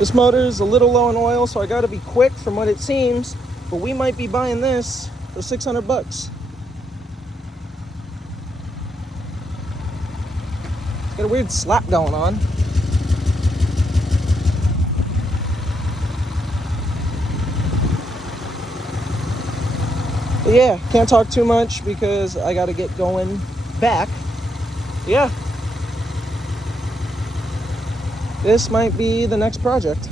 This motor is a little low in oil, so I gotta be quick from what it seems, but we might be buying this for 600 bucks. It's got a weird slap going on. But yeah, can't talk too much because I gotta get going back. Yeah. This might be the next project.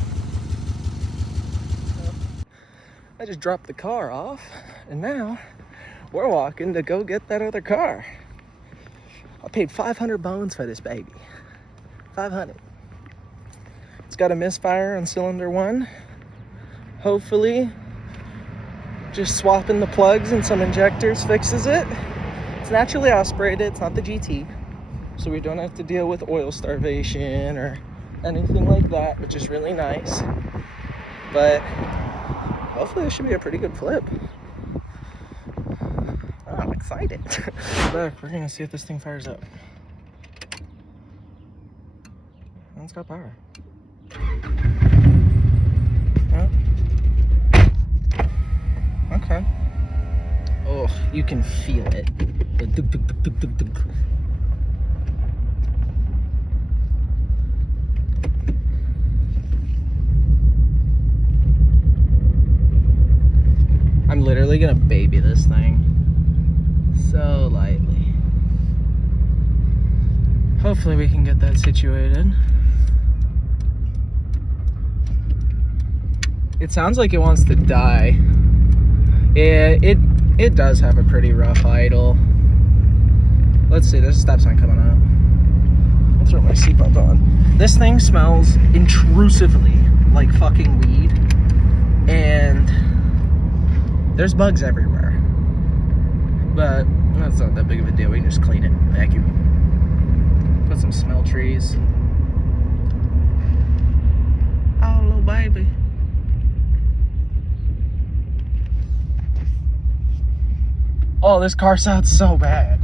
I just dropped the car off, and now we're walking to go get that other car. I paid 500 bones for this baby. 500. It's got a misfire on cylinder 1. Hopefully, just swapping the plugs and some injectors fixes it. It's naturally aspirated, it's not the GT. So we don't have to deal with oil starvation or anything like that, which is really nice. But hopefully this should be a pretty good flip. Oh, I'm excited. Back, we're gonna see if this thing fires up. And it's got power. Oh. Okay. Oh, you can feel it. The dug, dug, dug, dug, dug, dug. I'm literally gonna baby this thing so lightly. Hopefully we can get that situated. It sounds like it wants to die. Yeah, it does have a pretty rough idle. Let's see, there's a stop sign coming up. I'll throw my seatbelt on. This thing smells intrusively like fucking weed, and there's bugs everywhere, but that's not that big of a deal. We can just clean it, vacuum, put some smell trees. Oh, little baby. Oh, this car sounds so bad.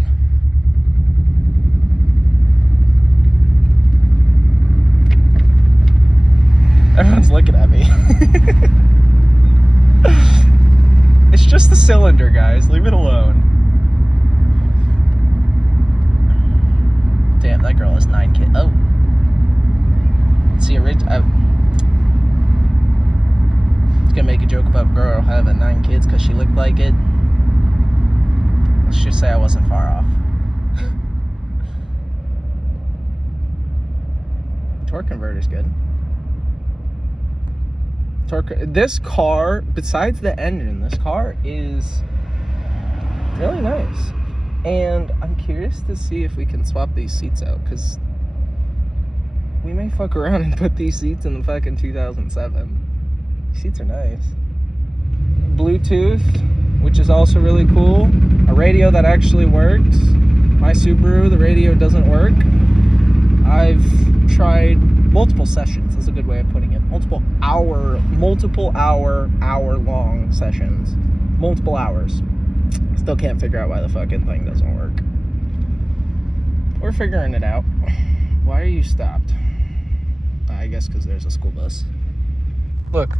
Everyone's looking at me. It's just the cylinder, guys. Leave it alone. Damn, that girl has 9 kids. Oh. See, I was gonna make a joke about a girl having 9 kids because she looked like it. Let's just say I wasn't far off. Torque converter's good. This car, besides the engine, this car is really nice. And I'm curious to see if we can swap these seats out, because we may fuck around and put these seats in the fucking 2007. These seats are nice. Bluetooth, which is also really cool. A radio that actually works. My Subaru, the radio doesn't work. I've tried multiple sessions, is a good way of putting it. Multiple hour long sessions. Multiple hours. Still can't figure out why the fucking thing doesn't work. We're figuring it out. Why are you stopped? I guess because there's a school bus. Look.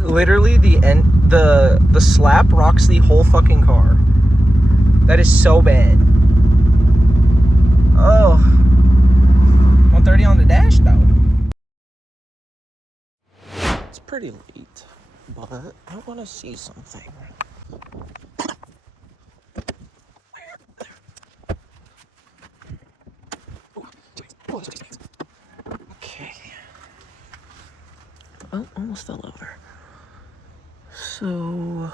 Literally the slap rocks the whole fucking car. That is so bad. Oh. 130 on the dash though. It's pretty late, but I want to see something. Okay. Oh, almost fell over. So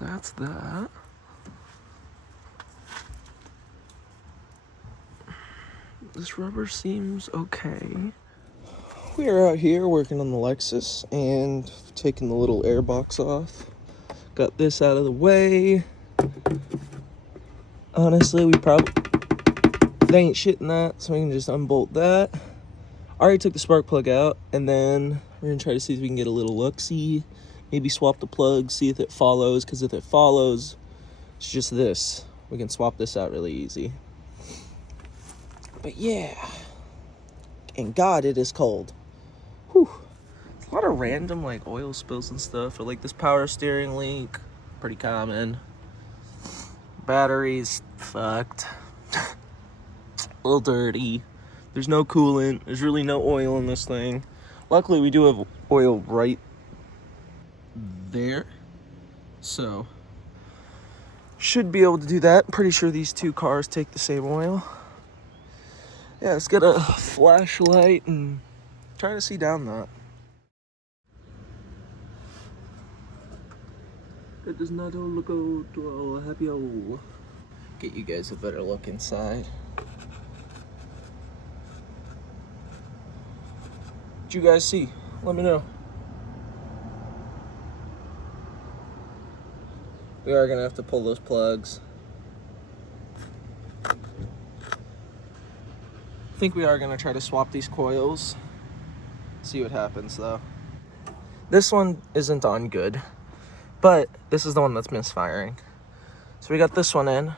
that's that. This rubber seems okay. We are out here working on the Lexus and taking the little air box off. Got this out of the way. Honestly, they ain't shitting that, so we can just unbolt that. I already took the spark plug out, and then we're gonna try to see if we can get a little look-see. Maybe swap the plug, see if it follows, because if it follows, it's just this. we can swap this out really easy. But yeah, and God, it is cold. Whew. A lot of random like oil spills and stuff, or like this power steering leak, pretty common. Batteries fucked. A little dirty. There's no coolant. There's really no oil in this thing. Luckily, we do have oil right there, so should be able to do that. Pretty sure these two cars take the same oil. Yeah, let's get a flashlight and try to see down that. It does not all look out to our happy hole. Get you guys a better look inside. What you guys see? Let me know. We are gonna have to pull those plugs. I think we are gonna try to swap these coils. See what happens though. This one isn't on good, but this is the one that's misfiring. So we got this one in.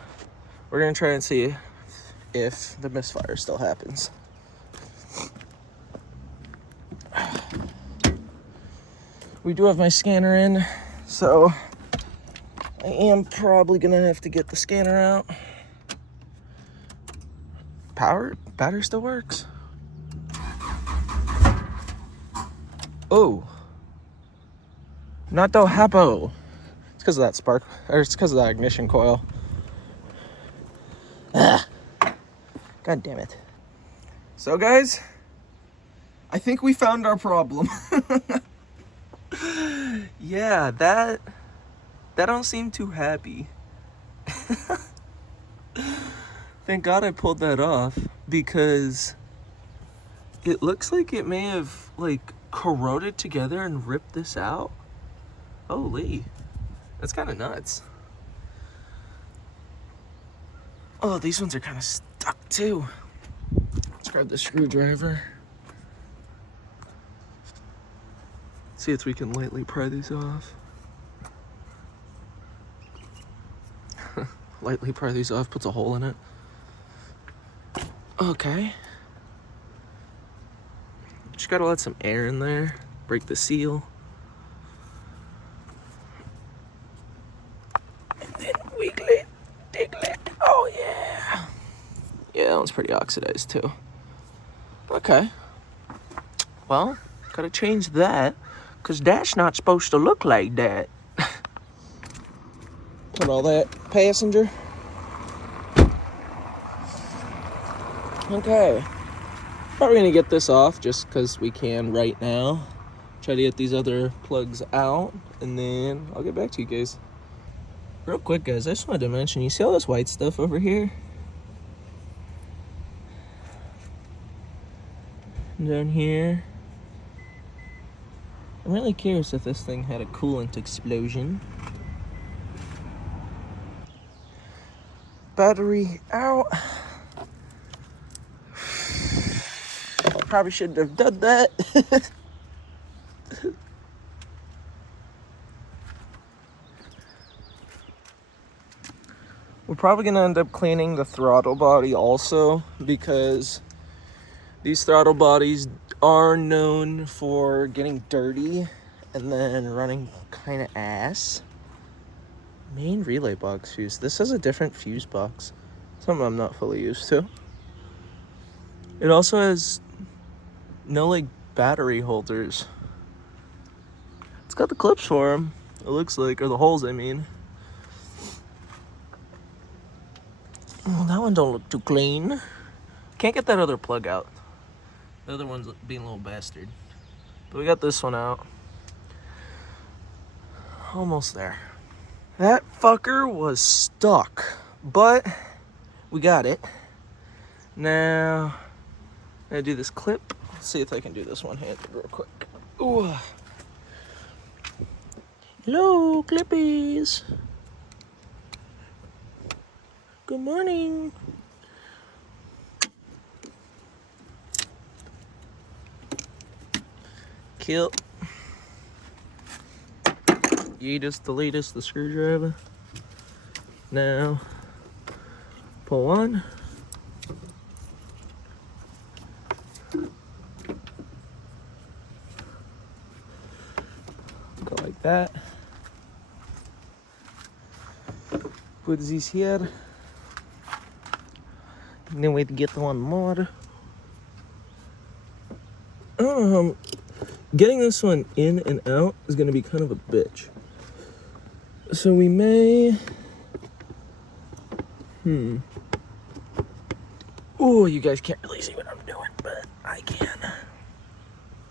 We're gonna try and see if the misfire still happens. We do have my scanner in, so I am probably gonna have to get the scanner out. Battery still works. Oh, not the hapo. It's because of that spark, or it's because of that ignition coil. Ah, God damn it. So guys, I think we found our problem. Yeah, that don't seem too happy. Thank God I pulled that off, because it looks like it may have like corroded together and ripped this out. Holy, that's kind of nuts. Oh, these ones are kind of stuck too. Let's grab the screwdriver. See if we can lightly pry these off. Lightly pry these off, puts a hole in it. Okay. Just gotta let some air in there, break the seal. And then wiggle it, diggle it. Oh yeah. Yeah, that one's pretty oxidized too. Okay. Well, gotta change that, because that's not supposed to look like that. Put all that, passenger. Okay. Probably gonna get this off just because we can right now. Try to get these other plugs out, and then I'll get back to you guys. Real quick, guys, I just wanted to mention, you see all this white stuff over here? Down here. I'm really curious if this thing had a coolant explosion. Battery out. Probably shouldn't have done that. We're probably gonna end up cleaning the throttle body also, because these throttle bodies are known for getting dirty and then running kind of ass. Main relay box fuse. This has a different fuse box. Something I'm not fully used to. It also has no like battery holders. It's got the clips for them, it looks like, or the holes I mean. Well, that one don't look too clean. Can't get that other plug out. The other one's being a little bastard. But we got this one out. Almost there. That fucker was stuck, but we got it. Now, I'm gonna do this clip. Let's see if I can do this one-handed real quick. Ooh. Hello, Clippies. Good morning. Kill. Yeetus, the latest, the screwdriver. Now, Pull one. Go like that. Put this here. And then we get one more. Getting this one in and out is gonna be kind of a bitch. So we may, Oh, you guys can't really see what I'm doing, but I can.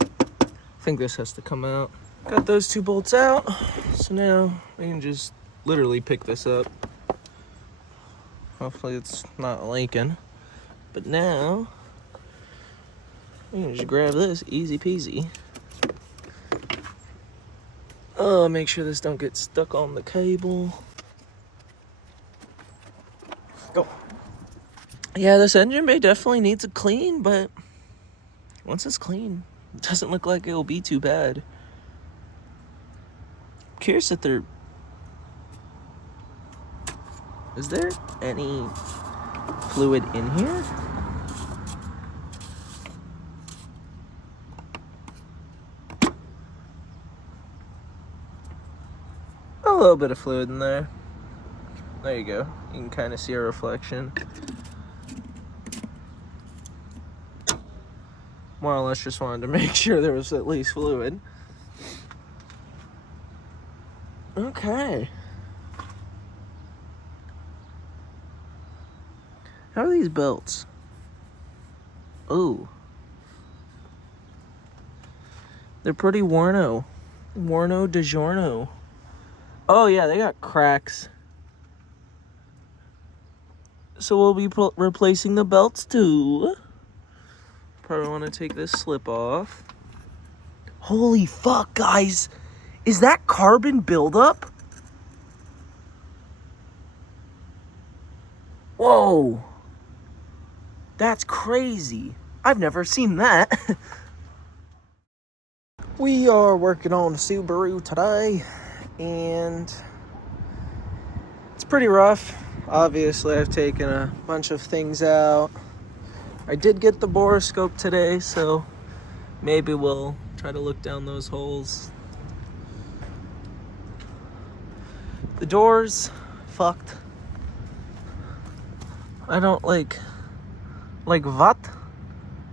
I think this has to come out. Got those two bolts out. So now we can just literally pick this up. Hopefully it's not leaking. But now, we can just grab this, easy peasy. Oh, make sure this don't get stuck on the cable. Go. Yeah, this engine bay definitely needs a clean, but once it's clean, it doesn't look like it'll be too bad. I'm curious if there... Is there any fluid in here? A little bit of fluid in there. There you go. You can kind of see a reflection. More or less just wanted to make sure there was at least fluid. Okay. How are these belts? Oh. They're pretty Warno. Warno DiGiorno. Oh yeah, they got cracks. So we'll be replacing the belts too. Probably want to take this slip off. Holy fuck, guys. Is that carbon buildup? Whoa. That's crazy. I've never seen that. We are working on the Subaru today, and it's pretty rough. Obviously, I've taken a bunch of things out. I did get the borescope today, so maybe we'll try to look down those holes. The doors, fucked. I don't like what?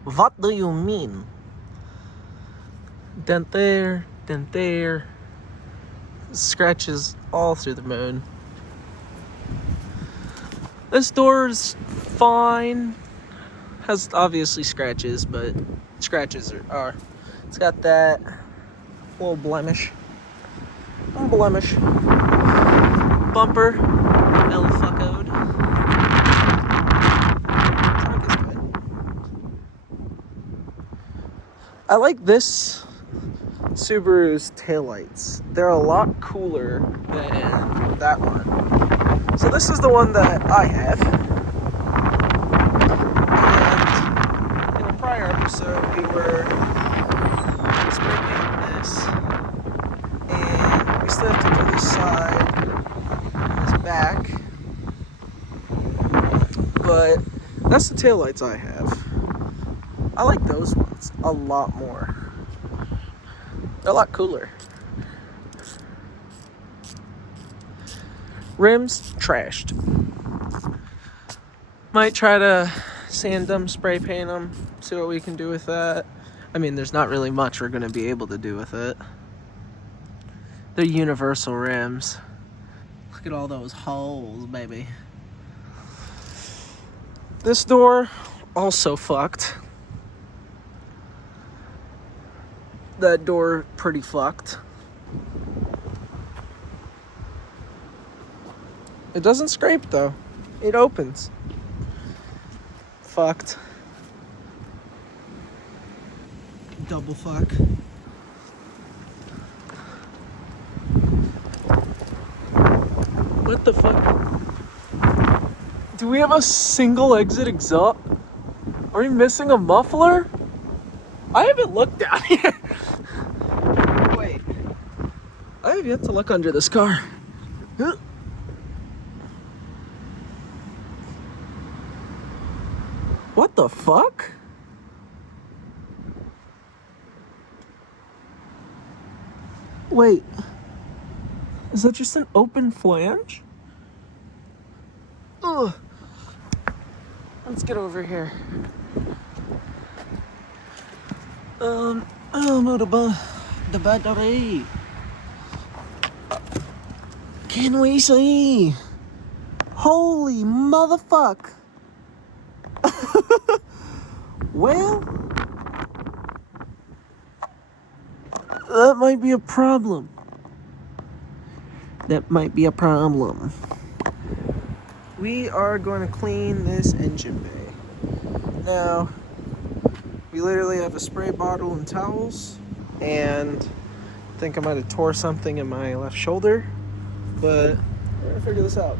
What do you mean? Dent there, dent there. Scratches all through the moon. This door's fine. Has obviously scratches, but scratches are it's got that little blemish. Blemish. Bumper. El fuckoed. Trunk is good. I like this Subaru's taillights. They're a lot cooler than that one. So this is the one that I have. And in a prior episode, we were spray painting this. And we still have to do this side, this back. But that's the taillights I have. I like those ones a lot more. They're a lot cooler. Rims, trashed. Might try to sand them, spray paint them, see what we can do with that. I mean, there's not really much we're going to be able to do with it. They're universal rims. Look at all those holes, baby. This door, also fucked. That door, pretty fucked. It doesn't scrape though. It opens. Fucked. Double fuck. What the fuck? Do we have a single exit exhaust? Are we missing a muffler? I haven't looked down here. Wait. I have yet to look under this car. What the fuck? Wait. Is that just an open flange? Ugh. Let's get over here. Oh, no, the battery. Can we see? Holy motherfuck. Well, that might be a problem. That might be a problem. We are going to clean this engine bay. Now, we literally have a spray bottle and towels, and I think I might have tore something in my left shoulder, but we're gonna figure this out.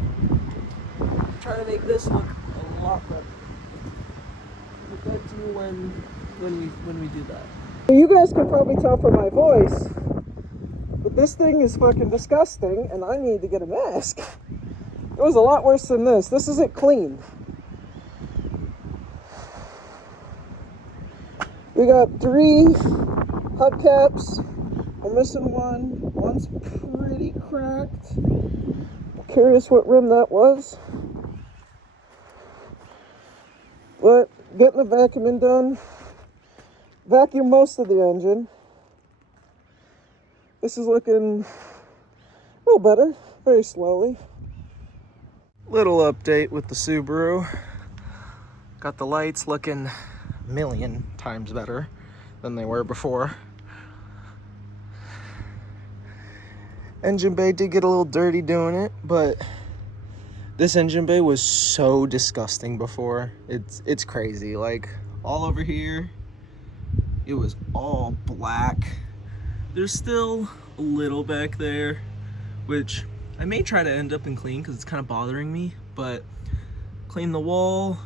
Try to make this look a lot better. We'll get to you when we do that. You guys can probably tell from my voice, but this thing is fucking disgusting, and I need to get a mask. It was a lot worse than this. This isn't clean. We got 3 hubcaps. I'm missing one. One's pretty cracked. I'm curious what rim that was. But getting the vacuuming done. Vacuum most of the engine. This is looking a little better, very slowly. Little update with the Subaru. Got the lights looking a million times better than they were before. Engine bay did get a little dirty doing it, but this engine bay was so disgusting before. It's crazy. Like, all over here, it was all black. There's still a little back there, which I may try to end up and clean because it's kind of bothering me, but cleaned the wall,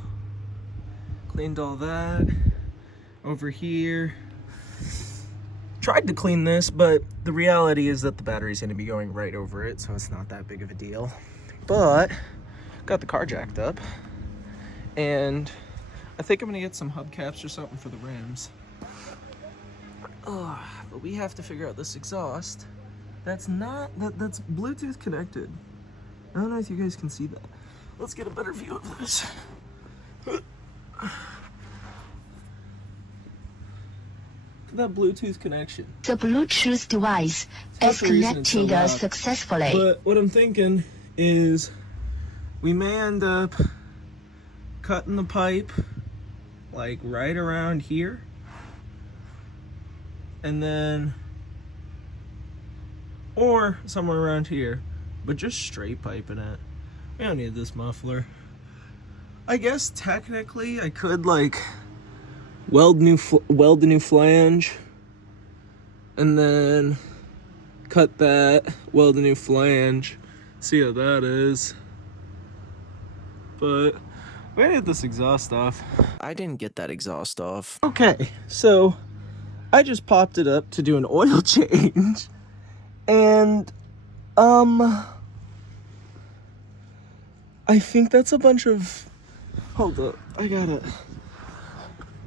cleaned all that. Over here, tried to clean this, but the reality is that the battery's going to be going right over it, so it's not that big of a deal. But got the car jacked up, and I think I'm going to get some hubcaps or something for the rims. But we have to figure out this exhaust. That's Bluetooth connected. I don't know if you guys can see that. Let's get a better view of this. That Bluetooth connection. The Bluetooth device is connected successfully. But what I'm thinking is we may end up cutting the pipe like right around here, and then or somewhere around here, but just straight piping it. We don't need this muffler. I guess technically I could like weld a new flange, and then cut that, weld a new flange, see how that is. But we gotta get this exhaust off. I didn't get that exhaust off. Okay, so I just popped it up to do an oil change, and I think that's a bunch of, hold up, I gotta,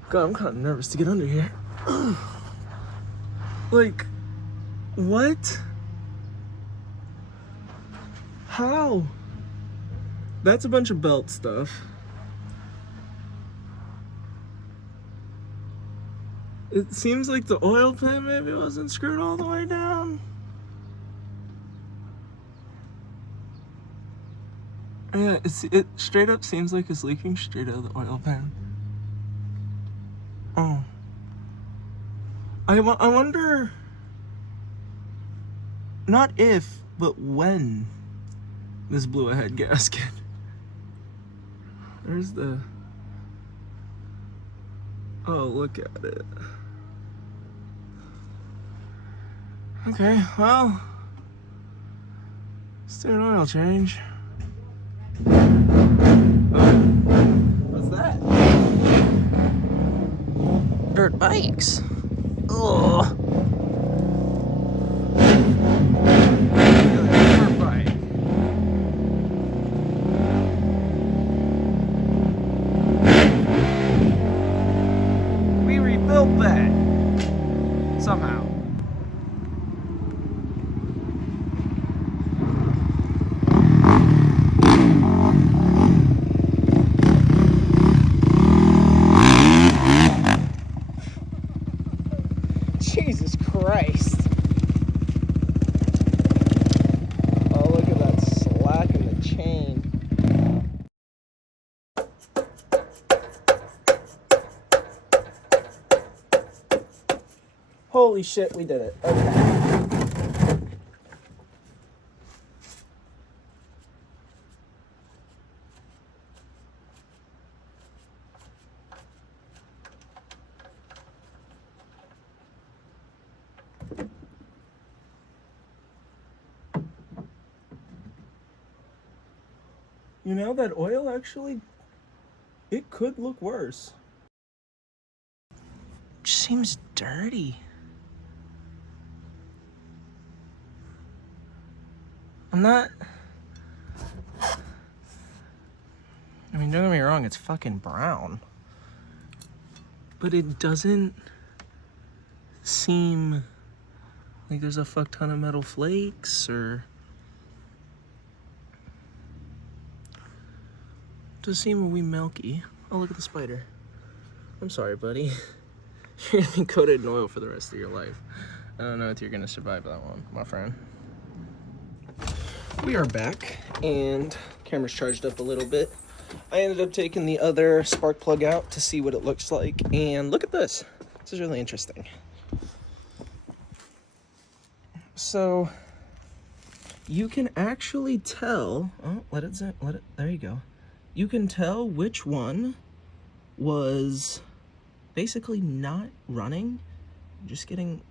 God, I'm kind of nervous to get under here. Like, what? How? That's a bunch of belt stuff. It seems like the oil pan maybe wasn't screwed all the way down. Yeah, it straight up seems like it's leaking straight out of the oil pan. Oh. I wonder, not if, but when this blew a head gasket. There's the, oh, look at it. Okay, well, let's do an oil change. What's that? Dirt bikes. Ugh. Dirt bike. Holy shit, we did it. Okay. You know, that oil actually, it could look worse. Just seems dirty. I'm not... I mean, don't get me wrong, it's fucking brown. But it doesn't seem like there's a fuck ton of metal flakes or... It does seem a wee milky. Oh, look at the spider. I'm sorry, buddy. You're gonna be coated in oil for the rest of your life. I don't know if you're gonna survive that one, my friend. We are back, and camera's charged up a little bit. I ended up taking the other spark plug out to see what it looks like, and look at this. This is really interesting. So you can actually tell, oh, let it, there you go. You can tell which one was basically not running, just getting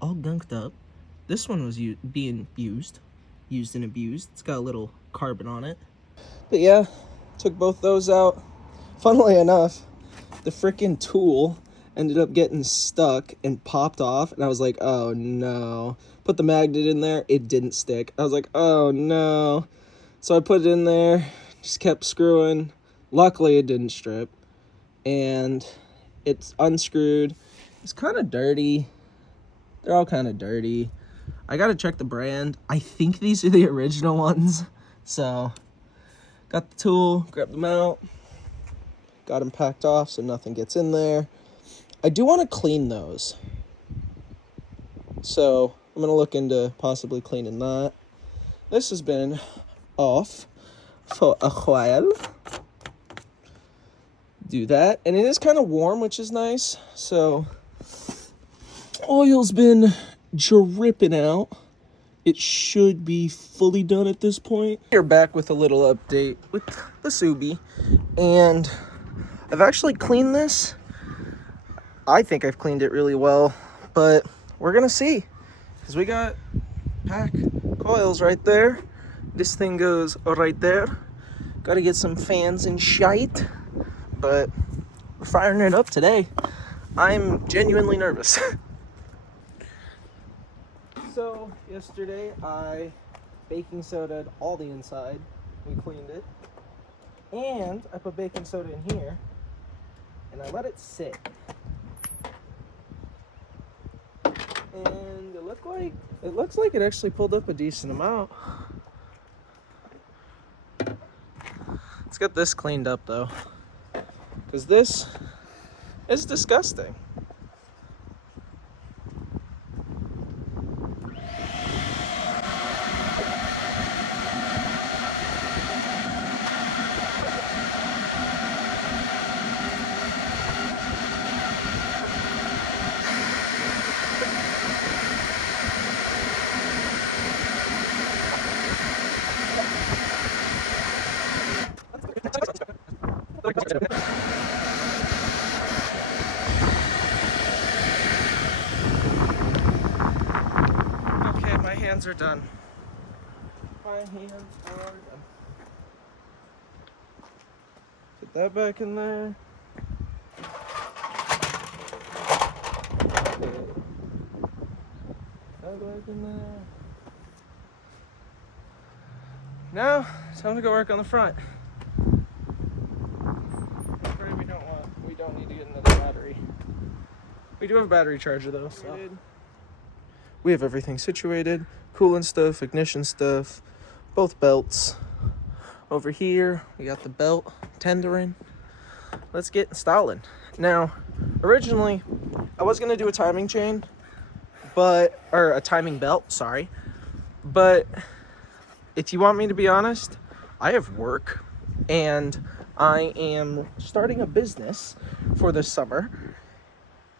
all gunked up. This one was being used and abused. It's got a little carbon on it. But yeah, took both those out. Funnily enough, the freaking tool ended up getting stuck and popped off, and I was like, oh no. Put the magnet in there, it didn't stick. I was like, oh no. So I put it in there, just kept screwing. Luckily it didn't strip, and it's unscrewed. It's kind of dirty. They're all kind of dirty. I gotta check the brand. I think these are the original ones. So got the tool, grabbed them out, got them packed off so nothing gets in there. I do want to clean those, so I'm gonna look into possibly cleaning that. This has been off for a while. Do that, and it is kind of warm, which is nice. So oil's been dripping out. It should be fully done at this point. We're back with a little update with the Subi, and I've actually cleaned this. I think I've cleaned it really well, but we're gonna see, because we got pack coils right there. This thing goes right there. Got to get some fans and shite, but we're firing it up today. I'm genuinely nervous. So yesterday I baking sodaed all the inside. We cleaned it, and I put baking soda in here, and I let it sit. And it looks like it actually pulled up a decent amount. Let's get this cleaned up though, because this is disgusting. Okay, my hands are done. My hands are done. Put that back in there. That back in there. Now, time to go work on the front. We don't need to get another battery. We do have a battery charger though, so. We have everything situated. Coolant stuff, ignition stuff, both belts. Over here, we got the belt tendering. Let's get installing. Now, originally, I was gonna do a timing chain, or a timing belt, sorry. But if you want me to be honest, I have work, and I am starting a business for this summer.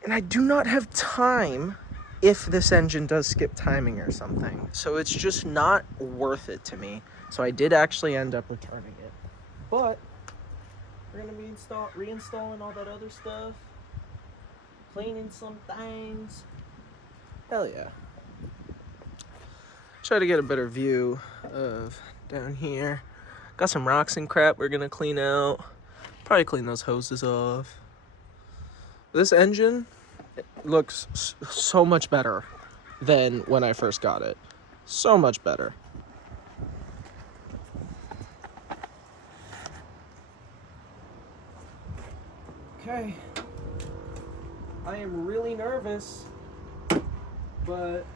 And I do not have time if this engine does skip timing or something. So it's just not worth it to me. So I did actually end up returning it. But we're gonna be reinstalling all that other stuff, cleaning some things. Hell yeah. Try to get a better view of down here. Got some rocks and crap we're gonna clean out. Probably clean those hoses off. This engine looks so much better than when I first got it. So much better. Okay. I am really nervous, but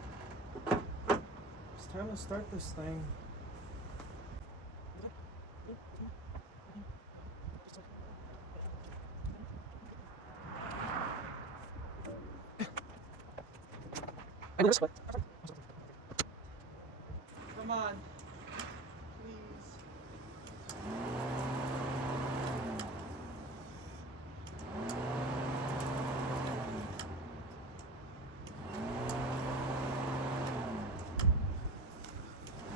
it's time to start this thing. Come on, please.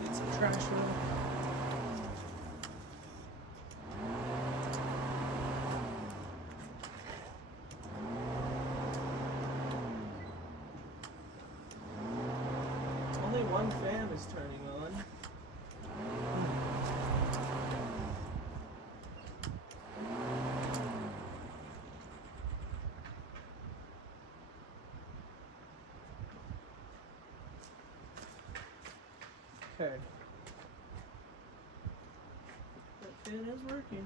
Need some trash room. Only one fan is turning on. Okay. That fan is working.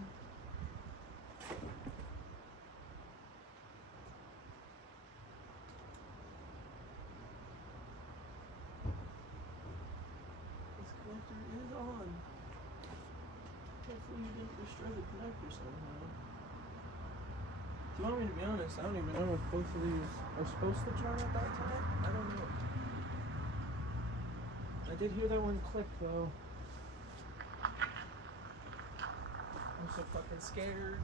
This connector is on. Hopefully you didn't destroy the connector somehow. Do you want me to be honest? I don't even know if both of these are supposed to turn at that time. I don't know. I did hear that one click though. I'm so fucking scared.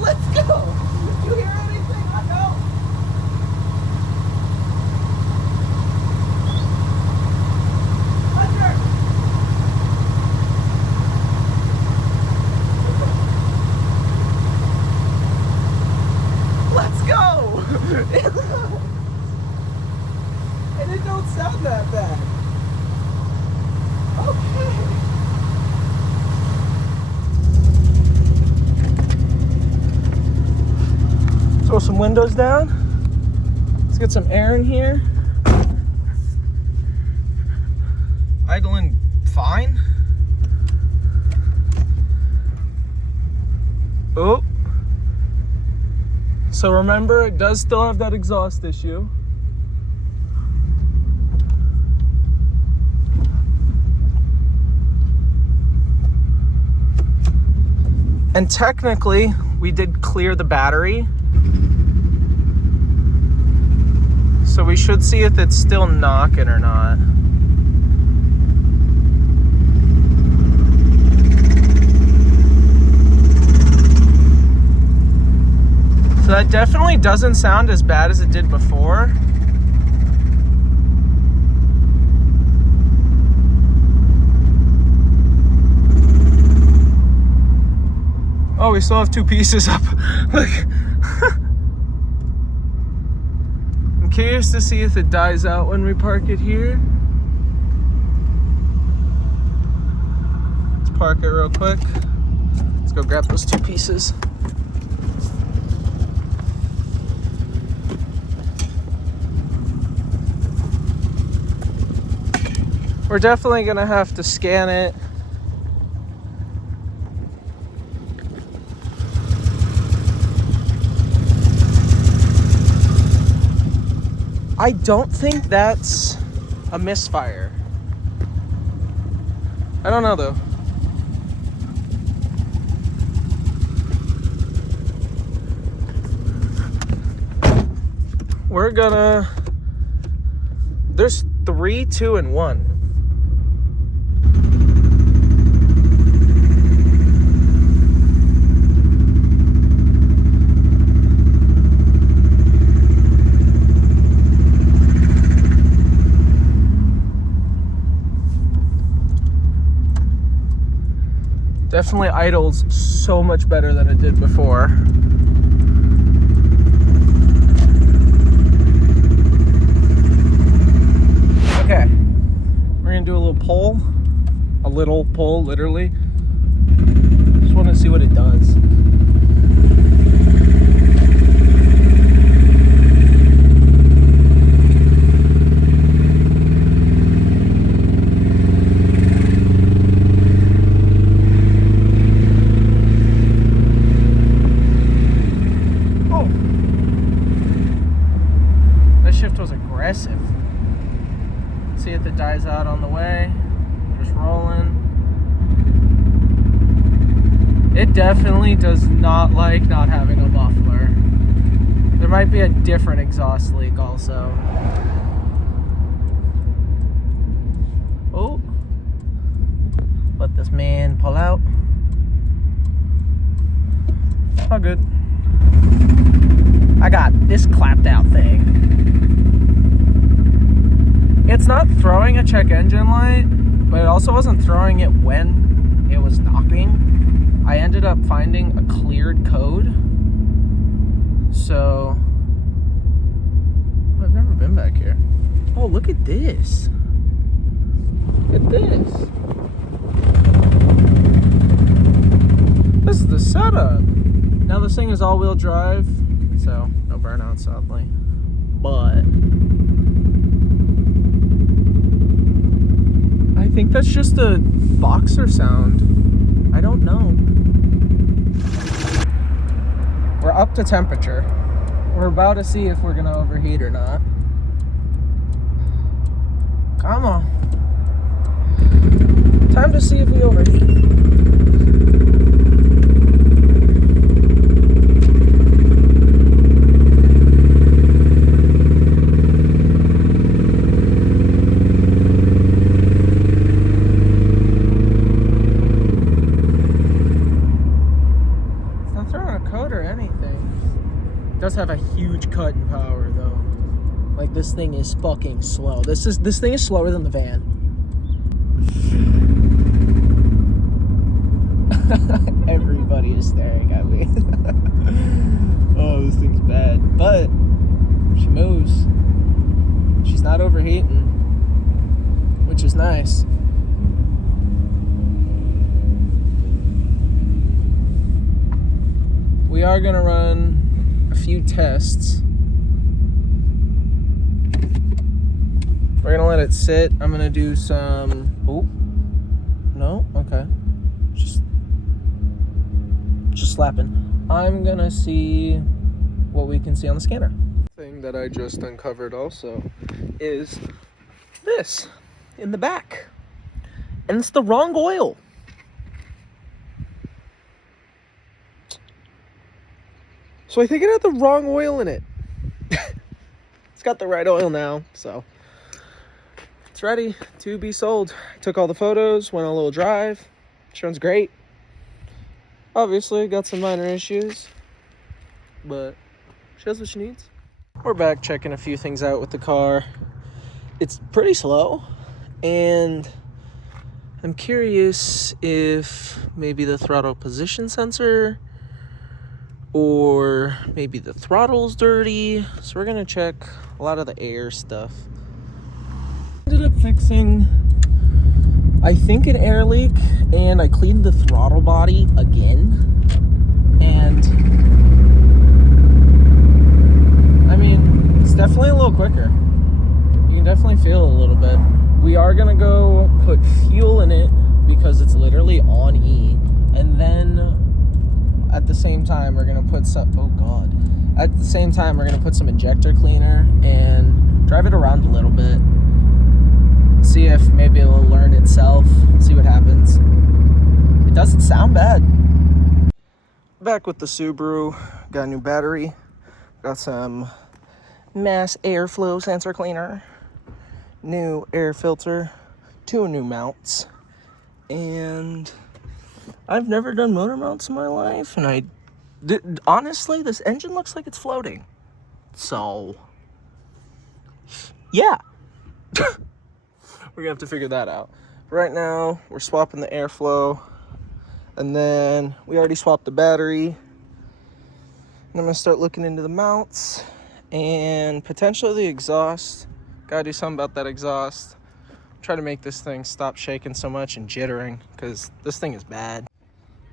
Let's go! You hear anything? I know! Hunter! Let's go! And it don't sound that bad. Okay. Throw some windows down. Let's get some air in here. Idling fine. Oh. So remember, it does still have that exhaust issue. And technically, we did clear the battery. So we should see if it's still knocking or not. So that definitely doesn't sound as bad as it did before. Oh, we still have two pieces up. Look. I'm curious to see if it dies out when we park it here. Let's park it real quick. Let's go grab those two pieces. We're definitely gonna have to scan it. I don't think that's a misfire. I don't know though. We're gonna, there's 3, 2, and 1. Definitely idles so much better than it did before. Okay, we're gonna do a little pull. A little pull, literally. Just want to see what it does. Aggressive. See if it dies out on the way. Just rolling. It definitely does not like not having a muffler. There might be a different exhaust leak also. Oh. Let this man pull out. All good. I got this clapped out thing. It's not throwing a check engine light, but it also wasn't throwing it when it was knocking. I ended up finding a cleared code. So, I've never been back here. Oh, look at this. Look at this. This is the setup. Now this thing is all-wheel drive, so no burnout, sadly. But I think that's just a boxer sound. I don't know. We're up to temperature. We're about to see if we're gonna overheat or not. Come on. Time to see if we overheat. Does have a huge cut in power though. Like this thing is fucking slow. This thing is slower than the van. Everybody is staring at me. Oh, this thing's bad. But she moves. She's not overheating, which is nice. We are gonna run a few tests. We're gonna let it sit. I'm gonna do some. Oh, no, okay. Just slapping. I'm gonna see what we can see on the scanner. Thing that I just uncovered also is this in the back, and it's the wrong oil. So I think it had the wrong oil in it. It's got the right oil now, so it's ready to be sold. Took all the photos, went on a little drive. She runs great. Obviously, got some minor issues, but she has what she needs. We're back checking a few things out with the car. It's pretty slow, and I'm curious if maybe the throttle position sensor or maybe the throttle's dirty. So we're gonna check a lot of the air stuff. Ended up fixing, I think, an air leak, and I cleaned the throttle body again. And I mean, it's definitely a little quicker. You can definitely feel it a little bit. We are gonna go put fuel in it because it's literally on E, and then at the same time we're gonna put some, at the same time we're gonna put some injector cleaner and drive it around a little bit, see if maybe it'll learn itself, see what happens. Doesn't sound bad. Back with the Subaru. Got a new battery. Got some mass airflow sensor cleaner. New air filter. 2 new mounts. And I've never done motor mounts in my life. And honestly, this engine looks like it's floating. So, yeah. We're gonna have to figure that out. Right now, we're swapping the airflow. And then we already swapped the battery. And I'm gonna start looking into the mounts and potentially the exhaust. Gotta do something about that exhaust. Try to make this thing stop shaking so much and jittering, because this thing is bad.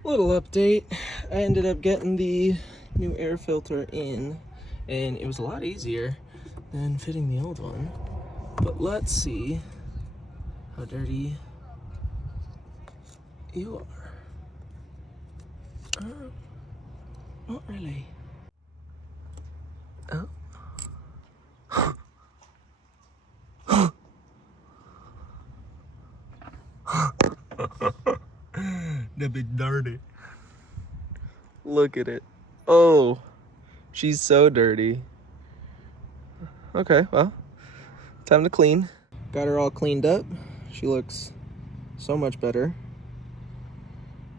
Little update. I ended up getting the new air filter in, and it was a lot easier than fitting the old one. But let's see how dirty you are. Not really. Oh. That bit dirty. Look at it. Oh, she's so dirty. Okay, well, time to clean. Got her all cleaned up. She looks so much better.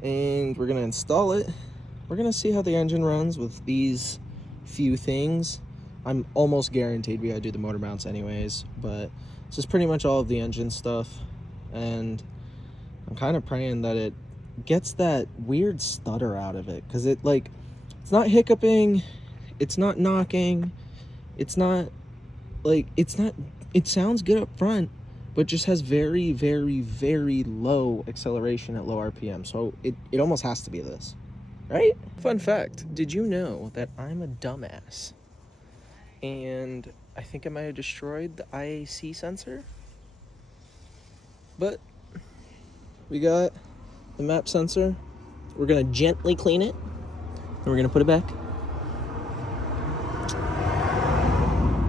And we're gonna install it. We're gonna see how the engine runs with these few things. I'm almost guaranteed we gotta do the motor mounts anyways, but this is pretty much all of the engine stuff. And I'm kind of praying that it gets that weird stutter out of it, because it's not hiccuping, it's not knocking, it sounds good up front, but just has very, very, very low acceleration at low RPM. So it almost has to be this, right? Fun fact, did you know that I'm a dumbass? And I think I might have destroyed the IAC sensor. But we got the map sensor. We're gonna gently clean it, and we're gonna put it back.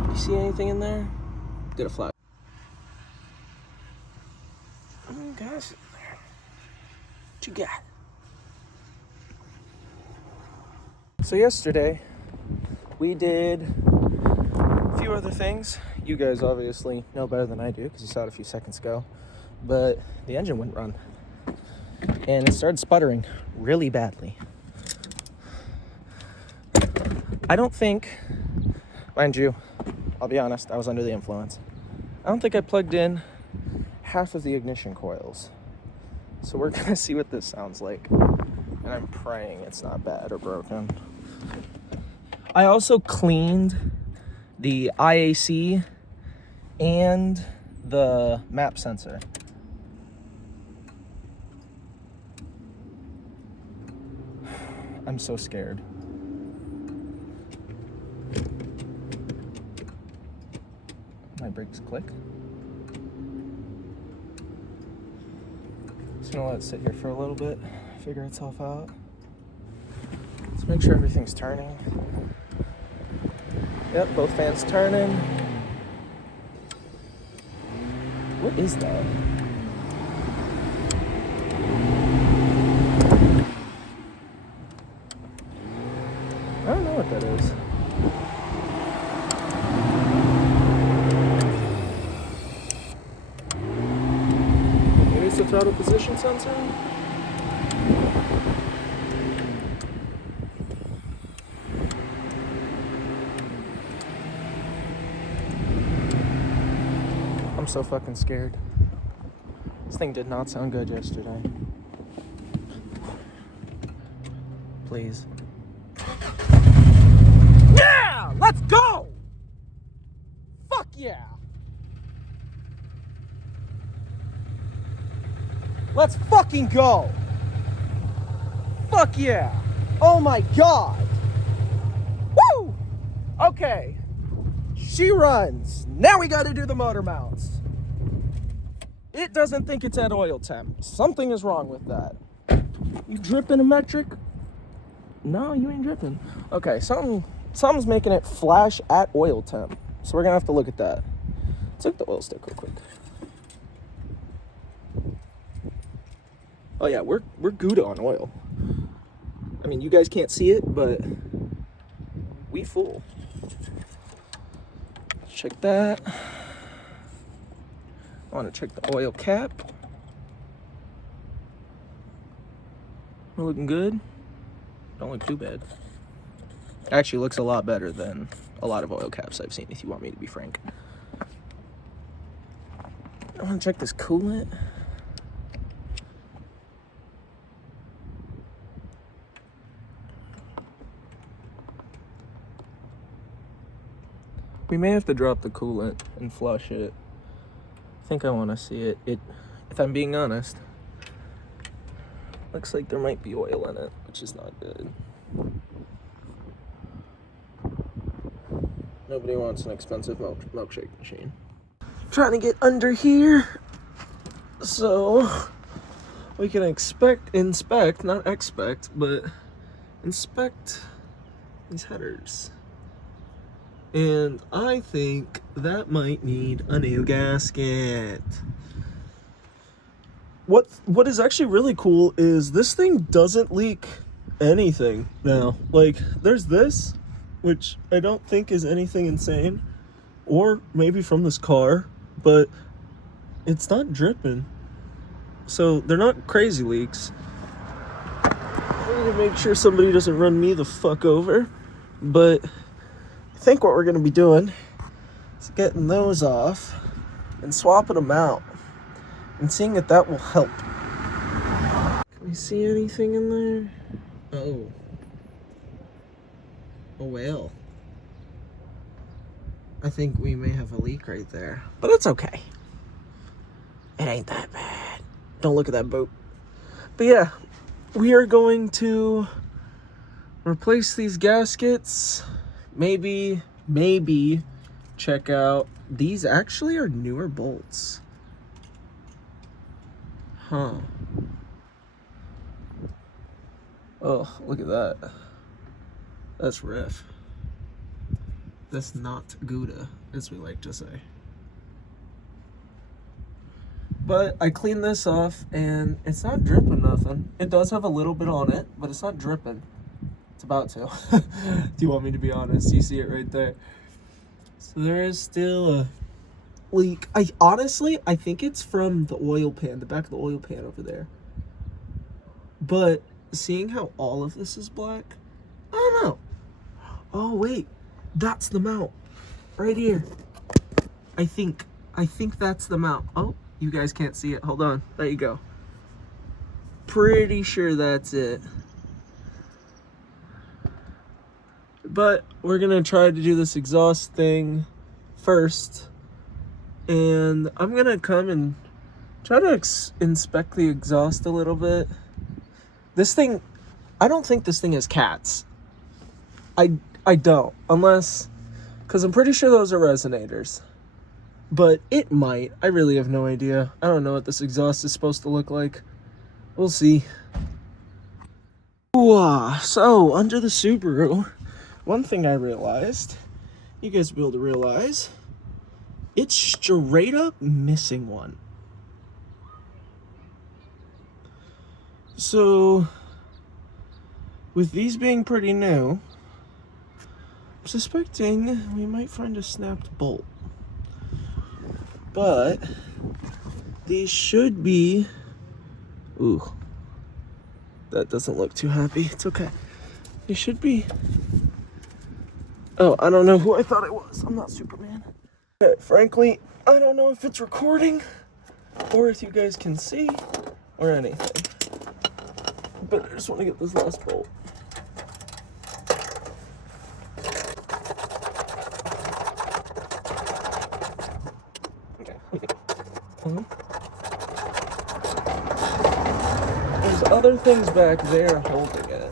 You see anything in there? Did a flash. Oh gosh, in there. What you got? So yesterday, we did a few other things. You guys obviously know better than I do, because you saw it a few seconds ago. But the engine wouldn't run. And it started sputtering really badly. I don't think, mind you, I'll be honest, I was under the influence. I don't think I plugged in half of the ignition coils. So we're gonna see what this sounds like. And I'm praying it's not bad or broken. I also cleaned the IAC and the map sensor. I'm so scared. My brakes click. Just gonna let it sit here for a little bit, figure itself out. Let's make sure everything's turning. Yep, both fans turning. What is that? I don't know what that is. Maybe it's the throttle position sensor? I'm so fucking scared. This thing did not sound good yesterday. Please. Yeah! Let's go! Fuck yeah! Let's fucking go! Fuck yeah! Oh my god! Woo! Okay. She runs. Now we gotta do the motor mounts. It doesn't think it's at oil temp. Something is wrong with that. You dripping a metric? No, you ain't dripping. Okay, something's making it flash at oil temp. So we're gonna have to look at that. Let's look at the oil stick real quick. Oh yeah, we're Gouda on oil. I mean, you guys can't see it, but we full. Check that. I want to check the oil cap. We're looking good. Don't look too bad. Actually looks a lot better than a lot of oil caps I've seen, if you want me to be frank. I want to check this coolant. We may have to drop the coolant and flush it. I think I want to see it. If I'm being honest, looks like there might be oil in it, which is not good. Nobody wants an expensive milkshake machine. Trying to get under here so we can inspect, not expect, but inspect these headers. And I think that might need a new gasket. What is actually really cool is this thing doesn't leak anything now. Like, there's this, which I don't think is anything insane, or maybe from this car, but it's not dripping. So they're not crazy leaks. I need to make sure somebody doesn't run me the fuck over, but I think what we're going to be doing is getting those off and swapping them out and seeing if that will help. Can we see anything in there? Oh. Oh well. I think we may have a leak right there, but it's okay. It ain't that bad. Don't look at that boat. But yeah, we are going to replace these gaskets. Maybe check out, these actually are newer bolts. Huh. Oh, look at that. That's riff. That's not Gouda, as we like to say. But I cleaned this off and it's not dripping nothing. It does have a little bit on it, but it's not dripping. It's about to. Do you want me to be honest? You see it right there. So there is still a leak. Honestly, I think it's from the oil pan, the back of the oil pan over there. But seeing how all of this is black, I don't know. Oh wait, that's the mount right here. I think that's the mount. Oh, you guys can't see it. Hold on. There you go. Pretty sure that's it. But we're gonna try to do this exhaust thing first, and I'm gonna come and try to inspect the exhaust a little bit. This thing, I don't think this thing has cats. I don't, unless, because I'm pretty sure those are resonators. But it might. I really have no idea. I don't know what this exhaust is supposed to look like. We'll see. Ooh, so, under the Subaru, one thing I realized, you guys will be able to realize, it's straight up missing one. So, with these being pretty new, I'm suspecting we might find a snapped bolt. But these should be, ooh, that doesn't look too happy. It's okay. They should be, oh, I don't know who I thought it was. I'm not Superman. Frankly, I don't know if it's recording or if you guys can see or anything. But I just want to get this last bolt. There's other things back there holding it.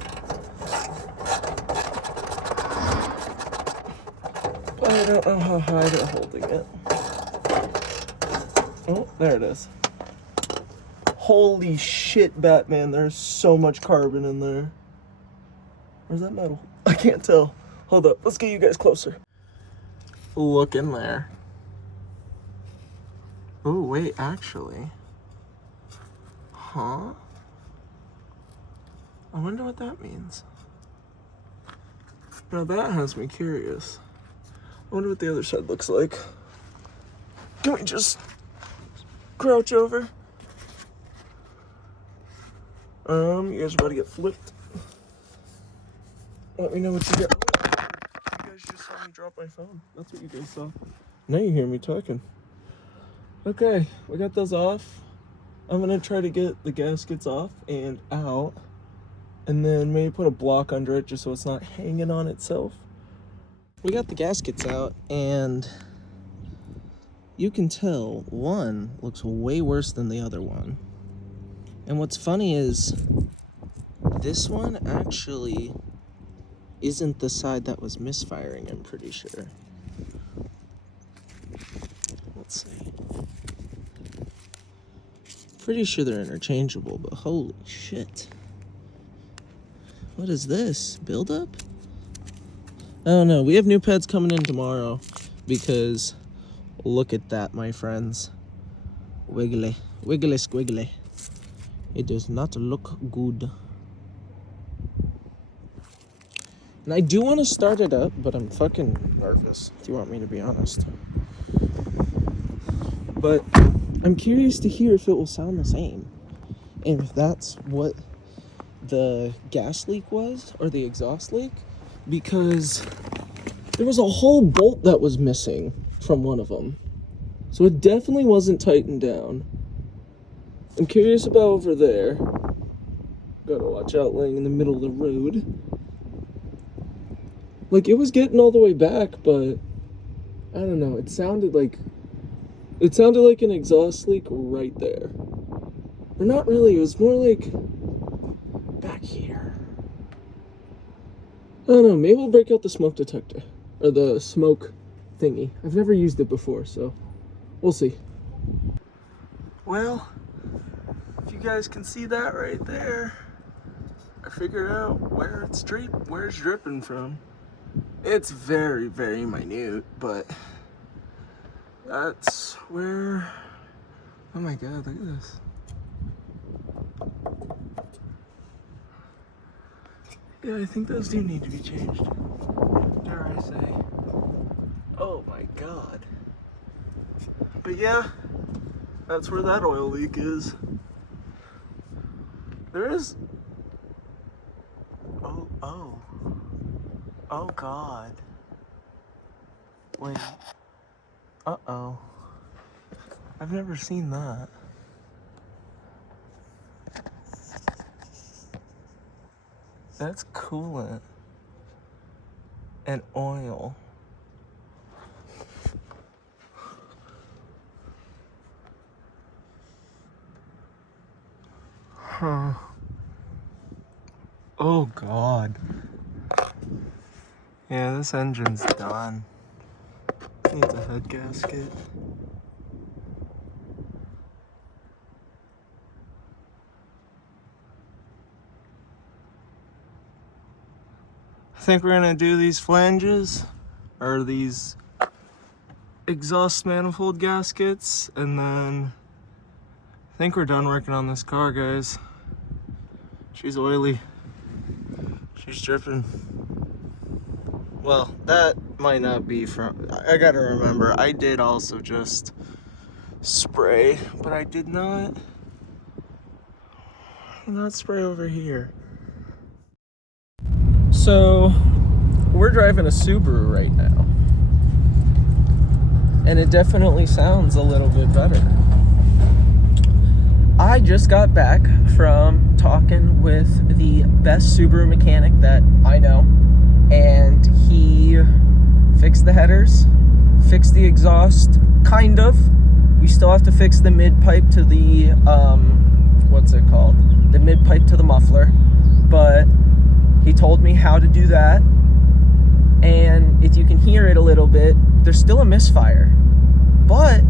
But I don't know how high they're holding it. Oh, there it is. Holy shit, Batman, there's so much carbon in there. Where's that metal? I can't tell. Hold up, let's get you guys closer. Look in there. Oh, wait, actually. Huh? I wonder what that means. Now that has me curious. I wonder what the other side looks like. Can we just crouch over? You guys are about to get flipped. Let me know what you got. Oh, you guys just saw me drop my phone. That's what you guys saw. Now you hear me talking. Okay, we got those off. I'm gonna try to get the gaskets off and out, and then maybe put a block under it just so it's not hanging on itself. We got the gaskets out, and you can tell one looks way worse than the other one. And what's funny is this one actually isn't the side that was misfiring, I'm pretty sure. Let's see. Pretty sure they're interchangeable, but holy shit. What is this? Build up? I don't know. We have new pads coming in tomorrow because look at that, my friends. Wiggly. Wiggly squiggly. It does not look good. And I do want to start it up, but I'm fucking nervous, if you want me to be honest. But I'm curious to hear if it will sound the same. And if that's what the gas leak was, or the exhaust leak. Because there was a whole bolt that was missing from one of them. So it definitely wasn't tightened down. I'm curious about over there. Gotta watch out laying in the middle of the road. Like, it was getting all the way back, but I don't know. It sounded like an exhaust leak right there. Or not really, it was more like back here. I don't know, maybe we'll break out the smoke detector. Or the smoke thingy. I've never used it before, so we'll see. Well, if you guys can see that right there, I figured out where it's dripping from. It's very, very minute, but that's where, oh my god, look at this. Yeah, I think those do need to be changed, dare I say. Oh my god. But yeah, that's where that oil leak is. There is, oh god. Wait. Uh-oh. I've never seen that. That's coolant and oil. Huh. Oh god. Yeah, this engine's done. Needs a head gasket. I think we're gonna do these flanges, or these exhaust manifold gaskets, and then I think we're done working on this car, guys. She's oily. She's dripping. Well, that might not be from, I gotta remember, I did also just spray, but I did not spray over here. So, we're driving a Subaru right now, and it definitely sounds a little bit better. I just got back from talking with the best Subaru mechanic that I know, and he fixed the headers, fixed the exhaust, kind of. We still have to fix the mid-pipe to the, what's it called? The mid-pipe to the muffler, but he told me how to do that, and if you can hear it a little bit, there's still a misfire, but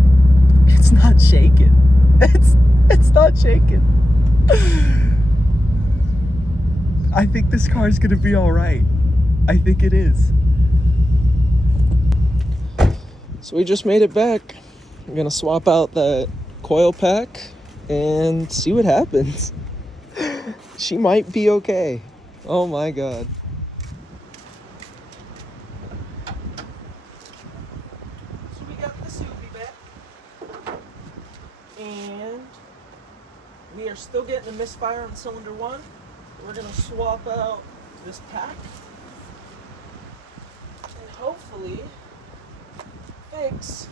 it's not shaking. It's not shaking. I think this car is gonna be all right. I think it is. So we just made it back. I'm gonna swap out that coil pack and see what happens. She might be okay. Oh my God. So we got the Subi back. And we are still getting a misfire on cylinder 1. We're gonna swap out this pack. And hopefully fix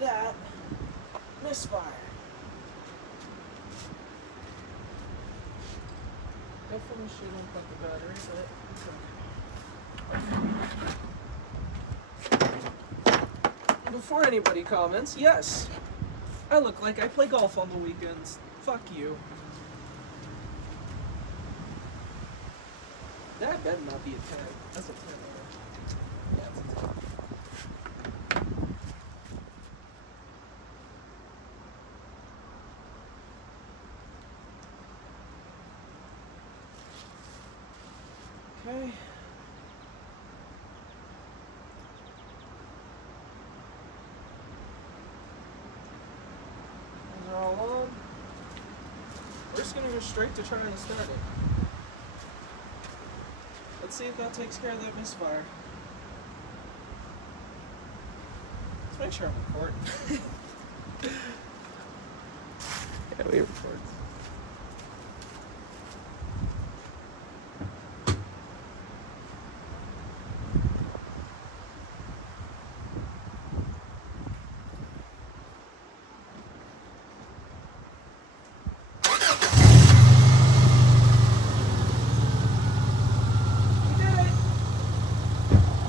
that misfire. Definitely shouldn't put the battery, but it's okay. Before anybody comments, yes, I look like I play golf on the weekends. Fuck you. That better not be a 10. That's a 10. Yeah, it's a 10. Okay. Those are all on. We're just gonna go straight to trying to start it. Let's see if that takes care of that misfire. Let's make sure I'm recording. Yeah, we record.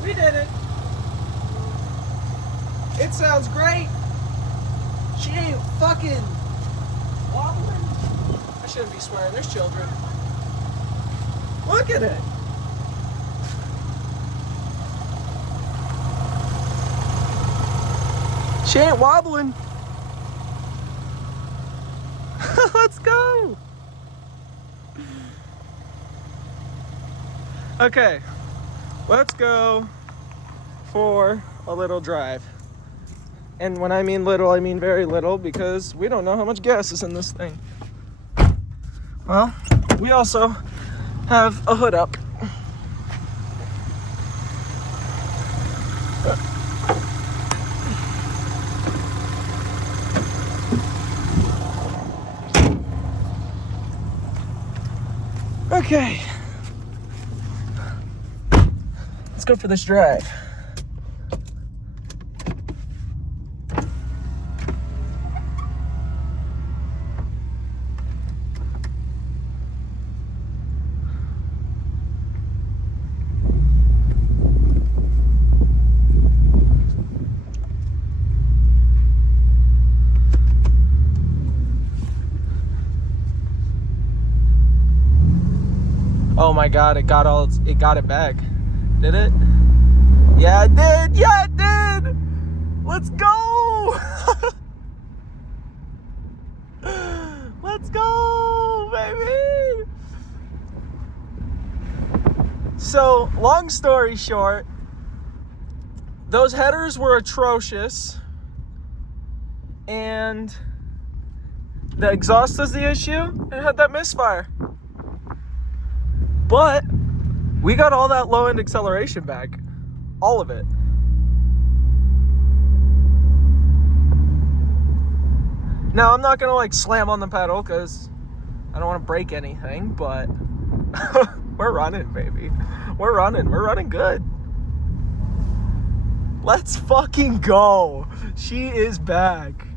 We did it. It sounds great. She ain't fucking wobbling. I shouldn't be swearing. There's children. Look at it. She ain't wobbling. Let's go. Okay. Let's go for a little drive. And when I mean little, I mean very little, because we don't know how much gas is in this thing. Well, we also have a hood up. Okay. Let's go for this drive. Oh my God, it got it back. Did it? Yeah, it did. Yeah, it did. Let's go. Let's go, baby. So, long story short, those headers were atrocious, and the exhaust was the issue, and it had that misfire. But we got all that low end acceleration back. All of it. Now, I'm not gonna like slam on the pedal because I don't want to break anything, but we're running, baby. We're running good. Let's fucking go. She is back.